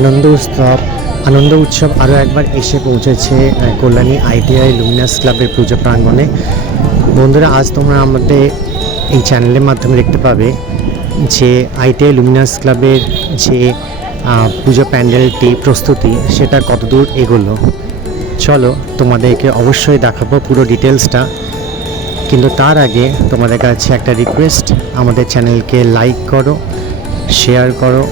আনন্দ উৎসব আরও একবার এসে পৌঁছেছে কল্যাণী আইটিআই লুমিনাস ক্লাবের পুজো প্রাঙ্গণে। বন্ধুরা, আজ তোমরা আমাদের এই চ্যানেলের মাধ্যমে দেখতে পাবে যে আইটিআই লুমিনাস ক্লাবের যে পুজো প্যান্ডেলটি প্রস্তুতি সেটা কতদূর এগোলো। চলো তোমাদেরকে অবশ্যই দেখাবো পুরো ডিটেলসটা, কিন্তু তার আগে তোমাদের কাছে একটা রিকোয়েস্ট, আমাদের চ্যানেলকে লাইক করো, শেয়ার করো,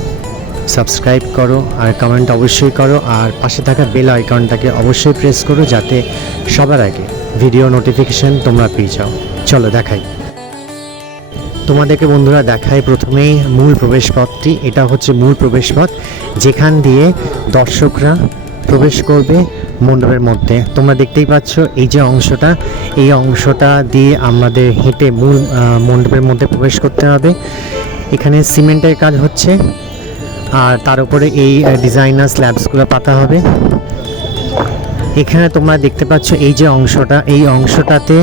সাবস্ক্রাইব করো আর কমেন্ট অবশ্যই করো, আর পাশে থাকা বেল আইকনটাকে অবশ্যই প্রেস করো যাতে সবার আগে ভিডিও নোটিফিকেশন তোমরা পেয়ে যাও। চলো দেখাই তোমাদেরকে। বন্ধুরা দেখাই প্রথমেই মূল প্রবেশপথটি। এটা হচ্ছে মূল প্রবেশপথ, যেখান দিয়ে দর্শকরা প্রবেশ করবে মণ্ডপের মধ্যে। তোমরা দেখতেই পাচ্ছ এই যে অংশটা, এই অংশটা দিয়ে আমাদের হেঁটে মূল মণ্ডপের মধ্যে প্রবেশ করতে হবে। এখানে সিমেন্টের কাজ হচ্ছে আর তার উপরে এই ডিজাইনার স্ল্যাবসগুলো পাতা হবে। এখানে তোমরা দেখতে পাচ্ছ এই যে অংশটা, এই অংশটাতে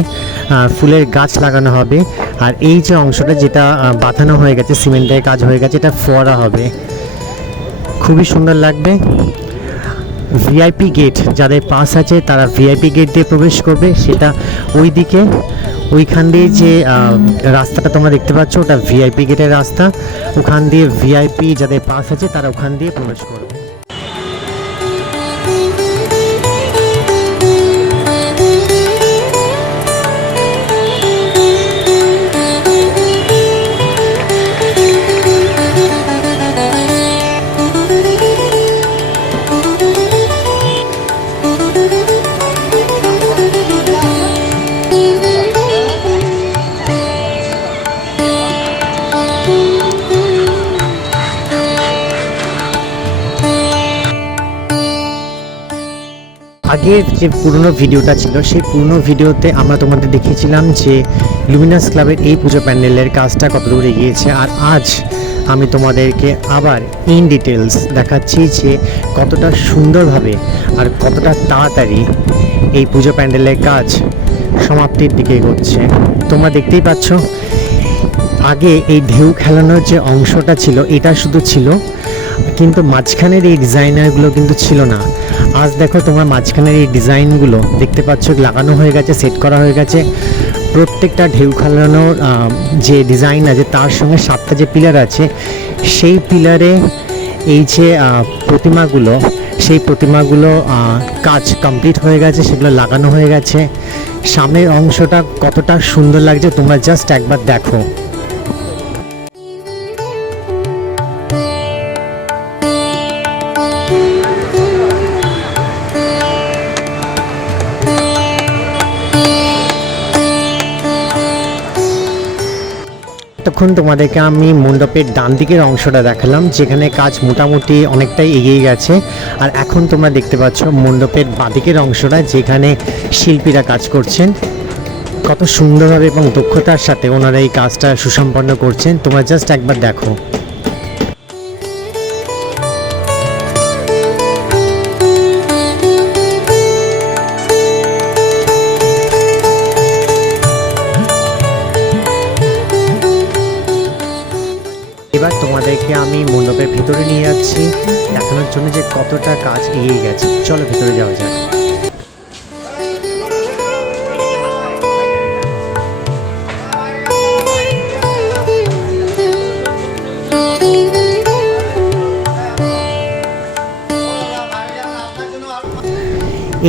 ফুলের গাছ লাগানো হবে, আর এই যে অংশটা যেটা বাঁধানো হয়ে গেছে, সিমেন্টের কাজ হয়ে গেছে, এটা ফোয়ারা হবে, খুবই সুন্দর লাগবে। ভিআইপি গেট, যাদের পাস আছে তারা ভিআইপি গেট দিয়ে প্রবেশ করবে, সেটা ওই দিকে ওইখান দিয়ে যে রাস্তাটা তোমরা দেখতে পাচ্ছ ওটা ভিআইপি গেটের রাস্তা। ওখান দিয়ে ভিআইপি যাদের পাস আছে তারা ওখান দিয়ে প্রবেশ করবে। আগের যে পুরনো ভিডিওটা ছিল সেই পুরনো ভিডিওতে আমরা তোমাদের দেখিয়েছিলাম যে লুমিনাস ক্লাবের এই পুজো প্যান্ডেলের কাজটা কত দূর এগিয়েছে, আর আজ আমি তোমাদেরকে আবার ইন ডিটেলস দেখাচ্ছি যে কতটা সুন্দরভাবে আর কতটা তাড়াতাড়ি এই পুজো প্যান্ডেলের কাজ সমাপ্তির দিকে এগোচ্ছে। তোমরা দেখতেই পাচ্ছ আগে এই ঢেউ খেলানোর যে অংশটা ছিল এটা শুধু ছিল, কিন্তু মাঝখানের এই ডিজাইনারগুলো কিন্তু ছিল না। আজ দেখো তোমরা মাঝখানের এই ডিজাইনগুলো দেখতে পাচ্ছ, লাগানো হয়ে গেছে, সেট করা হয়ে গেছে। প্রত্যেকটা ঢেউ খেলানোর যে ডিজাইন আছে তার সঙ্গে 7টা যে পিলার আছে, সেই পিলারে এই যে প্রতিমাগুলো, সেই প্রতিমাগুলো কাজ কমপ্লিট হয়ে গেছে, সেগুলো লাগানো হয়ে গেছে। সামনের অংশটা কতটা সুন্দর লাগছে তোমরা জাস্ট একবার দেখো। তখন তোমাদেরকে আমি মণ্ডপের ডান দিকের অংশটা দেখালাম, যেখানে কাজ মোটামুটি অনেকটাই এগিয়ে গেছে। আর এখন তোমরা দেখতে পাচ্ছ মণ্ডপের বাঁদিকের অংশটা, যেখানে শিল্পীরা কাজ করছেন। কত সুন্দরভাবে এবং দক্ষতার সাথে ওনারা এই কাজটা সুসম্পন্ন করছেন, তোমরা জাস্ট একবার দেখো। এবার তোমাদেরকে আমি মণ্ডপের ভেতরে নিয়ে যাচ্ছি দেখানোর জন্য যে কতটা কাজ এগিয়ে গেছে। চলো ভেতরে যাওয়া যাক।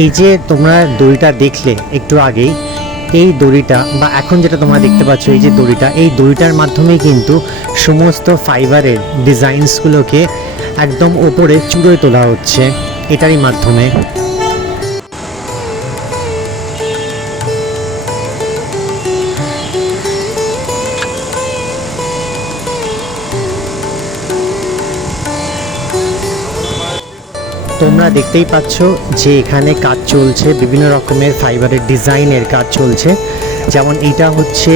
এই যে তোমরা দড়িটা দেখলে একটু আগেই, এই দড়িটা বা এখন যেটা তোমরা দেখতে পাচ্ছ এই যে দড়িটা, এই দড়িটার মাধ্যমে কিন্তু সমস্ত ফাইবারের ডিজাইনসগুলোকে একদম ওপরে চূড়োয় তোলা হচ্ছে এটারই মাধ্যমে। তোমরা দেখতেই পাচ্ছ যে এখানে কাজ চলছে, বিভিন্ন রকমের ফাইবারের ডিজাইনের কাজ চলছে। যেমন এটা হচ্ছে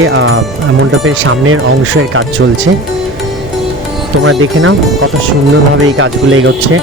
মণ্ডপের সামনের অংশের কাজ চলছে। তোমরা দেখে নাও কত সুন্দরভাবে এই কাজগুলো এগোচ্ছে।